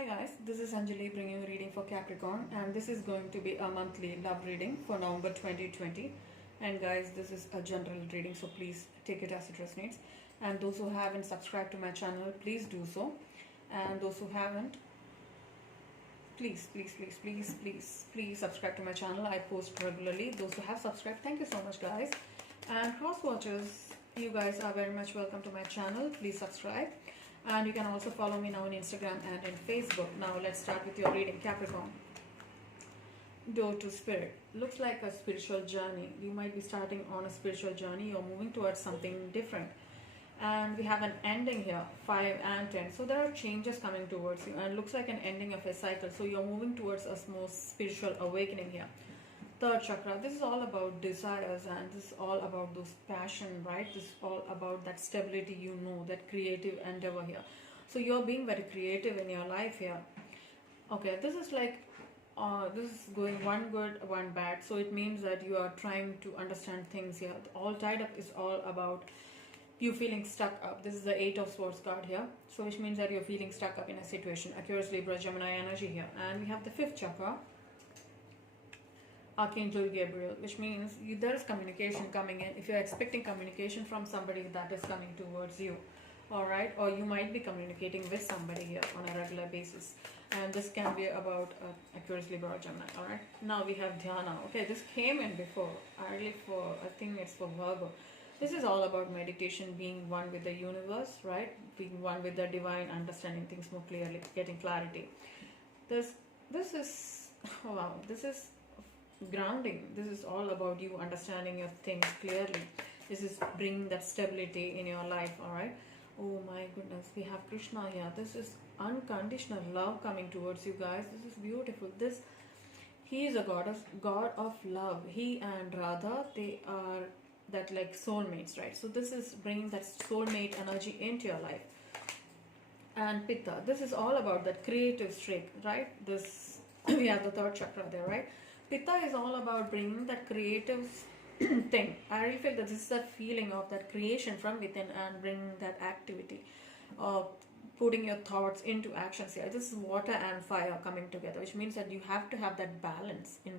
Hi guys, this is Anjali bringing you a reading for Capricorn, and this is going to be a monthly love reading for November 2020. And guys, this is a general reading, so please take it as it resonates. And those who haven't subscribed to my channel, please do so. And those who haven't, please subscribe to my channel. I post regularly. Those who have subscribed, thank you so much guys. And cross watchers, you guys are very much welcome to my channel. Please subscribe. And you can also follow me now on Instagram and in Facebook. Now let's start with your reading, Capricorn. Door to Spirit. Looks like a spiritual journey. You might be starting on a spiritual journey. You're moving towards something different. And we have an ending here, 5 and 10. So there are changes coming towards you. And it looks like an ending of a cycle. So you're moving towards a more spiritual awakening here. Third chakra, this is all about desires, and this is all about those passion, right? This is all about that stability, that creative endeavor here. So you're being very creative in your life here. Okay, this is like this is going one good, one bad. So it means that you are trying to understand things here. All tied up is all about you feeling stuck up. This is the 8 of Swords card here. So which means that you're feeling stuck up in a situation. Aquarius, Libra, Gemini energy here. And we have the 5th chakra, Archangel Gabriel, which means there is communication coming in. If you're expecting communication from somebody, that is coming towards you, all right? Or you might be communicating with somebody here on a regular basis, and this can be about Aquarius, Libra, or Gemini, all right? Now we have Dhyana. Okay, this came in before, I think it's for Virgo. This is all about meditation, being one with the universe, right? Being one with the divine, understanding things more clearly, getting clarity. This is, oh wow, this is grounding. This is all about you understanding your things clearly. This is bringing that stability in your life, all right? Oh my goodness, we have Krishna here. This is unconditional love coming towards you guys. This is beautiful. He is a god of love. He and Radha, they are that like soulmates, right? So this is bringing that soulmate energy into your life. And Pitta, this is all about that creative streak, right? This we have the 3rd chakra there, right? Pitta is all about bringing that creative thing. I really feel that this is that feeling of that creation from within and bringing that activity of putting your thoughts into actions here. This is water and fire coming together, which means that you have to have that balance in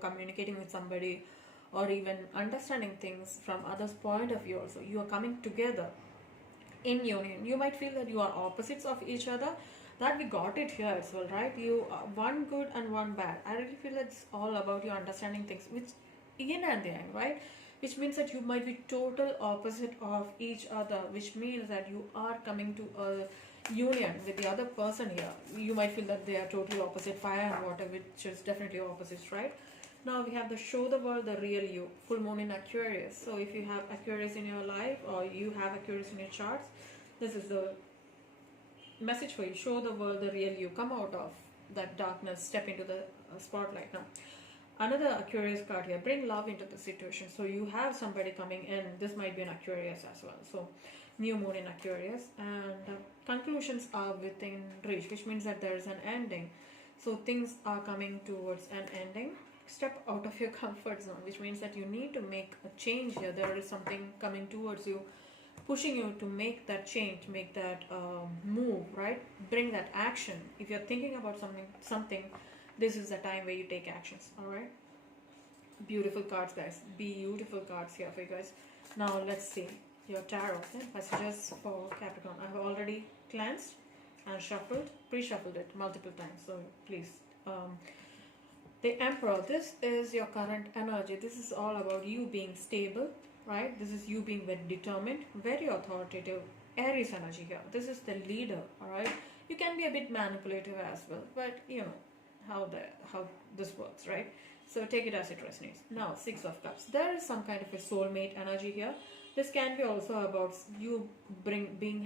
communicating with somebody or even understanding things from others' point of view also. You are coming together in union. You might feel that you are opposites of each other. That we got it here as well, right? You one good and one bad. I really feel it's all about you understanding things, which yin and yang, right? Which means that you might be total opposite of each other, which means that you are coming to a union with the other person here. You might feel that they are totally opposite, fire and water, which is definitely opposites, right? Now we have the show the world the real you, full moon in Aquarius. So if you have Aquarius in your life or you have Aquarius in your charts, this is the message for you. Show the world the real you. Come out of that darkness, step into the spotlight. Now another Aquarius card here, bring love into the situation. So you have somebody coming in. This might be an Aquarius as well. So new moon in Aquarius, and conclusions are within reach, which means that there is an ending. So things are coming towards an ending. Step out of your comfort zone, which means that you need to make a change here. There is something coming towards you, pushing you to make that change, make that move, right? Bring that action. If you're thinking about something, this is the time where you take actions, all right? Beautiful cards, guys. Beautiful cards here for you guys. Now let's see your tarot. Okay? Messages for Capricorn. I've already cleansed and shuffled, pre-shuffled it multiple times. So please. The Emperor. This is your current energy. This is all about you being stable, right? This is you being very determined, very authoritative. Aries energy here. This is the leader, all right? You can be a bit manipulative as well, but you know how this works, right? So take it as it resonates. Now 6 of Cups. There is some kind of a soulmate energy here. This can be also about you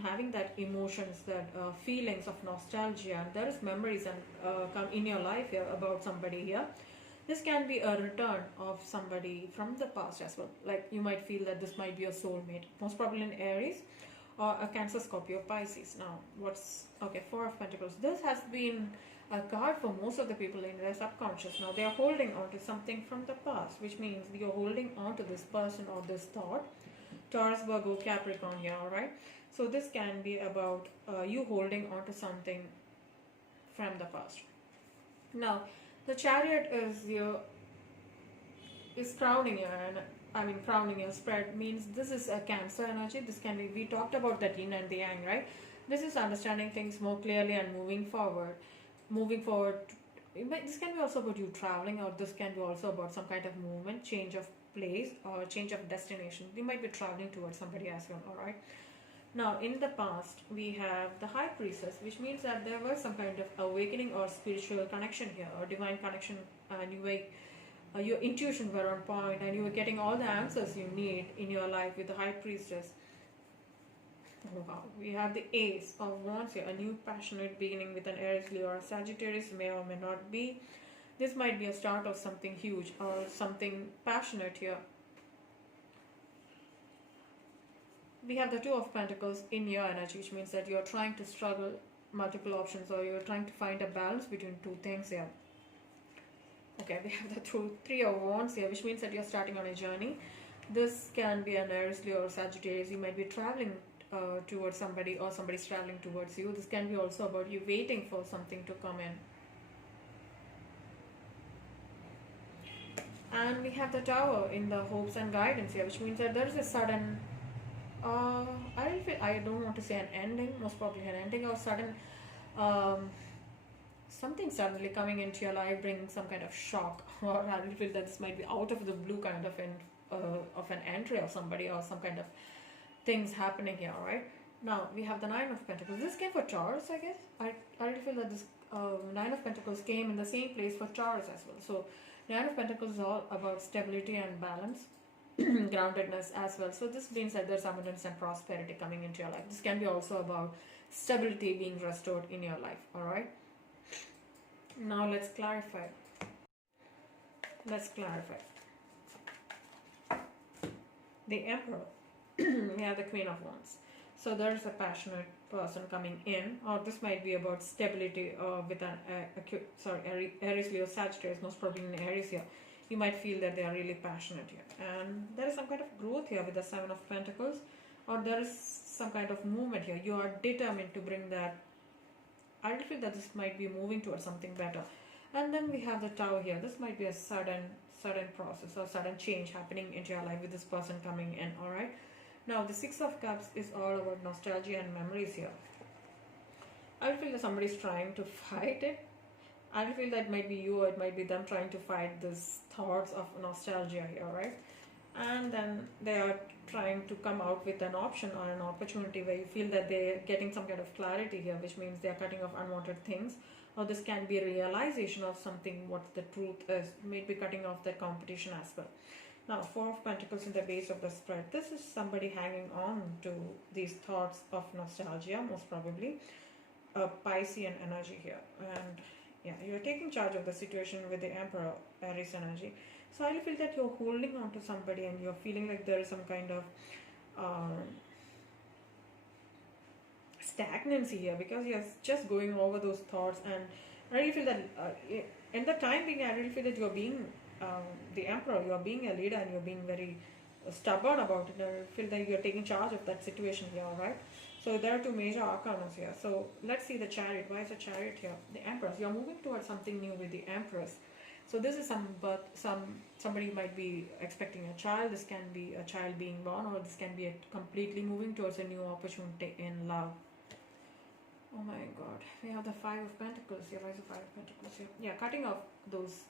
having that emotions, that feelings of nostalgia, and there is memories and come in your life here about somebody here. This can be a return of somebody from the past as well. Like you might feel that this might be a soulmate, most probably in Aries or a Cancer, Scorpio, Pisces. Now, okay, 4 of Pentacles. This has been a card for most of the people in their subconscious. Now, they are holding on to something from the past, which means you're holding on to this person or this thought. Taurus, Virgo, Capricorn here, all right? So this can be about you holding on to something from the past. Now, the Chariot is crowning you, and I mean crowning your spread means this is a Cancer energy. This can be, we talked about the yin and the yang, right? This is understanding things more clearly and moving forward. Moving forward, this can be also about you traveling, or this can be also about some kind of movement, change of place, or change of destination. You might be traveling towards somebody as well, all right? Now, in the past, we have the High Priestess, which means that there was some kind of awakening or spiritual connection here, or divine connection, and your intuition were on point, and you were getting all the answers you need in your life with the High Priestess. Oh wow, we have the Ace of Wands here, a new passionate beginning with an Aries, Leo, or Sagittarius, may or may not be. This might be a start of something huge or something passionate here. We have the Two of Pentacles in your energy, which means that you're trying to struggle multiple options, or you're trying to find a balance between two things here. Okay, we have the Three of Wands here, which means that you're starting on a journey. This can be an Aries, Leo, or Sagittarius. You might be traveling towards somebody, or somebody's traveling towards you. This can be also about you waiting for something to come in. And we have the Tower in the hopes and guidance here, which means that there is a sudden I don't want to say an ending, most probably an ending, or sudden something suddenly coming into your life, bringing some kind of shock, or I feel that this might be out of the blue kind of an entry of somebody, or some kind of things happening here, right? Now, we have the Nine of Pentacles. This came for Taurus, I guess. I really feel that this Nine of Pentacles came in the same place for Taurus as well. So, Nine of Pentacles is all about stability and balance, groundedness as well. So, this means that there's abundance and prosperity coming into your life. This can be also about stability being restored in your life, alright? Now, let's clarify. The Emperor. We have the Queen of Wands. So there's a passionate person coming in, or this might be about stability with an Aries, Leo, Sagittarius, most probably in Aries here. You might feel that they are really passionate here, and there is some kind of growth here with the Seven of Pentacles, or there is some kind of movement here. You are determined to bring that. I feel that this might be moving towards something better. And then we have the Tower here. This might be a sudden process or sudden change happening into your life with this person coming in, alright? Now, the Six of Cups is all about nostalgia and memories here. I feel that somebody is trying to fight it. I feel that it might be you, or it might be them trying to fight this thoughts of nostalgia here, right? And then they are trying to come out with an option or an opportunity where you feel that they're getting some kind of clarity here, which means they're cutting off unwanted things. Or this can be a realization of something, what the truth is, maybe cutting off their competition as well. Now, Four of Pentacles in the base of the spread. This is somebody hanging on to these thoughts of nostalgia, most probably. A Piscean energy here. And yeah, you're taking charge of the situation with the Emperor, Aries energy. So I feel that you're holding on to somebody, and you're feeling like there is some kind of stagnancy here, because you're just going over those thoughts. And I really feel that in the time being, I really feel that you're being the Emperor, you're being a leader, and you're being very stubborn about it. I feel that you're taking charge of that situation here, right? So there are two major arcanas here. So let's see the Chariot. Why is the Chariot here? The Empress. You're moving towards something new with the Empress. So this is somebody might be expecting a child. This can be a child being born, or this can be completely moving towards a new opportunity in love. Oh my God, we have the Five of Pentacles here. Why is the Five of Pentacles here? Yeah, cutting off those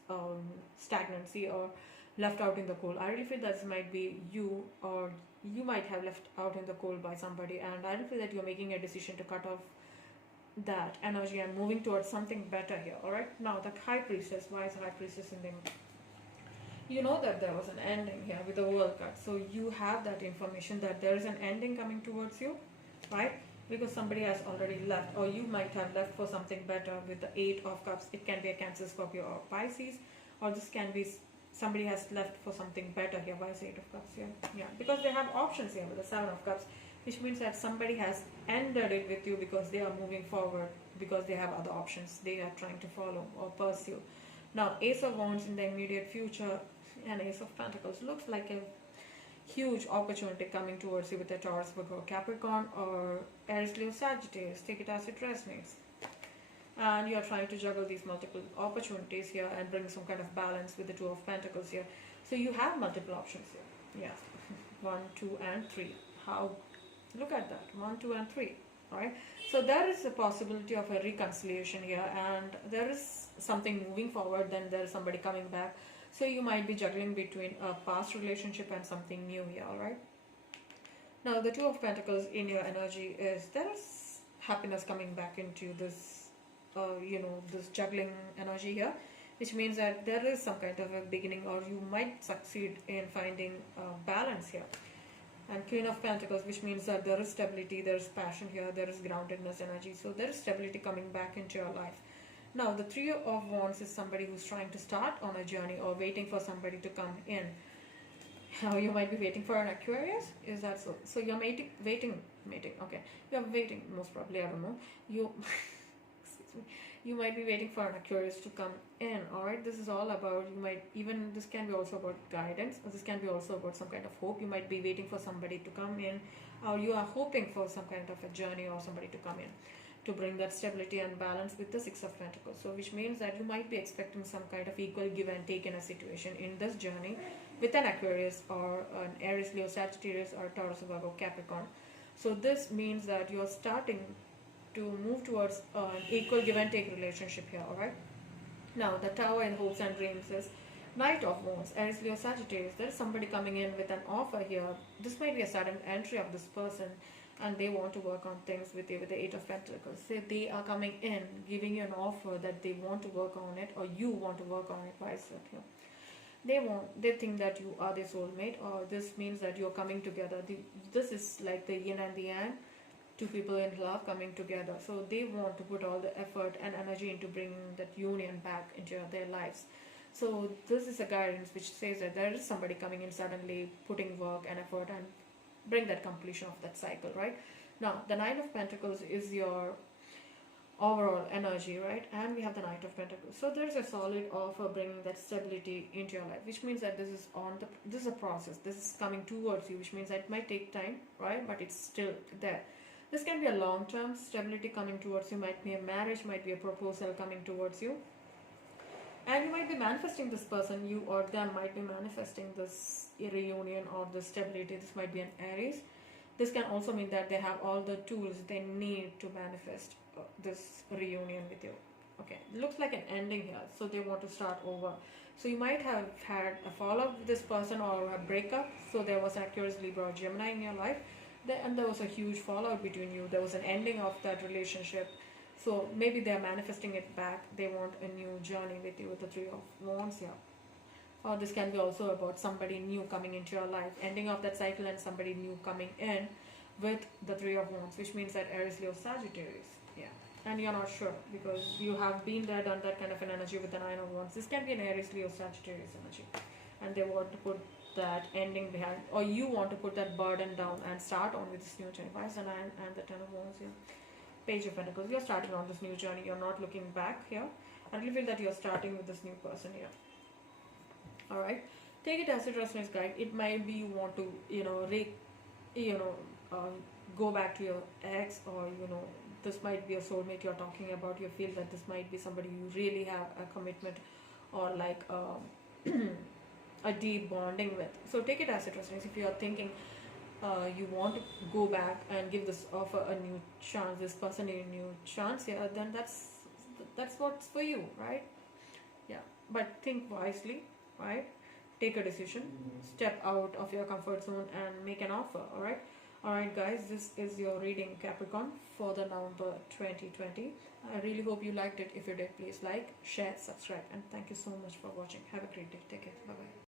stagnancy or left out in the cold. I really feel that this might be you, or you might have left out in the cold by somebody, and I really feel that you're making a decision to cut off that energy and moving towards something better here. Alright, now the High Priestess. Why is the High Priestess in there? You know that there was an ending here with the World card. So you have that information that there is an ending coming towards you, right? Because somebody has already left, or you might have left for something better with the Eight of Cups. It can be a Cancer, Scorpio, or Pisces, or this can be somebody has left for something better here. Why is Eight of Cups here? Yeah, because they have options here with the Seven of Cups, which means that somebody has ended it with you because they are moving forward, because they have other options they are trying to follow or pursue. Now, Ace of Wands in the immediate future and Ace of Pentacles looks like a huge opportunity coming towards you with the Taurus, Virgo, Capricorn, or Aries, Leo, Sagittarius. Take it as it resonates. and you're trying to juggle these multiple opportunities here and bring some kind of balance with the Two of Pentacles here. So you have multiple options here. Yes. 1, 2, and 3. How? Look at that. 1, 2, and 3. Alright. So there is a possibility of a reconciliation here, and there is something moving forward, then there is somebody coming back. So you might be juggling between a past relationship and something new here, alright? Now the Two of Pentacles in your energy is there is happiness coming back into this, this juggling energy here, which means that there is some kind of a beginning, or you might succeed in finding balance here. And Queen of Pentacles, which means that there is stability, there is passion here, there is groundedness energy. So there is stability coming back into your life. Now the Three of Wands is somebody who's trying to start on a journey or waiting for somebody to come in. Now you might be waiting for an Aquarius. Is that so? So you're waiting. Okay, you're waiting. Most probably, I don't know. You, excuse me. You might be waiting for an Aquarius to come in. All right. This is all about. This can be also about guidance. Or this can be also about some kind of hope. You might be waiting for somebody to come in, or you are hoping for some kind of a journey or somebody to come in to bring that stability and balance with the Six of Pentacles. So which means that you might be expecting some kind of equal give and take in a situation in this journey with an Aquarius or an Aries, Leo, Sagittarius, or Taurus, Virgo, Capricorn. So this means that you're starting to move towards an equal give and take relationship here, alright? Now the Tower in hopes and dreams is Knight of Wands, Aries, Leo, Sagittarius. There is somebody coming in with an offer here. This might be a sudden entry of this person, and they want to work on things with you with the Eight of Pentacles. So they are coming in, giving you an offer that they want to work on it, or you want to work on it, vice versa. They think that you are their soulmate, or this means that you're coming together. This is like the yin and the yang, two people in love coming together. So they want to put all the effort and energy into bringing that union back into their lives. So this is a guidance which says that there is somebody coming in suddenly, putting work and effort and bring that completion of that cycle, right? Now the Nine of Pentacles is your overall energy, right? And we have the Knight of Pentacles. So there is a solid offer bringing that stability into your life, which means that this is a process. This is coming towards you, which means that it might take time, right? But it's still there. This can be a long-term stability coming towards you. Might be a marriage, might be a proposal coming towards you, and you might be manifesting this person. You or them might be manifesting this reunion or this stability. This might be an Aries. This can also mean that they have all the tools they need to manifest this reunion with you. Okay, looks like an ending here, so they want to start over. So you might have had a fall-up with this person or a breakup. So there was an Aquarius, Libra, or Gemini in your life, and there was a huge fallout between you. There was an ending of that relationship. So maybe they're manifesting it back. They want a new journey with you with the Three of Wands here. Or this can be also about somebody new coming into your life, ending of that cycle and somebody new coming in with the Three of Wands, which means that Aries, Leo, Sagittarius. Yeah. And you're not sure because you have been there, done that kind of an energy with the Nine of Wands. This can be an Aries, Leo, Sagittarius energy. And they want to put that ending behind, or you want to put that burden down and start on with this new journey. Why is the Nine and the Ten of Wands here? Page of Pentacles. You're starting on this new journey. You're not looking back here. I really feel that you're starting with this new person here. Alright. Take it as a resonates, guide. It might be you want to, go back to your ex, or this might be a soulmate you're talking about. You feel that this might be somebody you really have a commitment or like a deep bonding with. So take it as it resonates. If you are thinking you want to go back and give this offer a new chance, this person a new chance, yeah, then that's what's for you, right? Yeah, but think wisely, right? Take a decision, step out of your comfort zone and make an offer. Alright guys, this is your reading, Capricorn, for the November 2020. I really hope you liked it. If you did, please like, share, subscribe, and thank you so much for watching. Have a great day. Take care. Bye bye.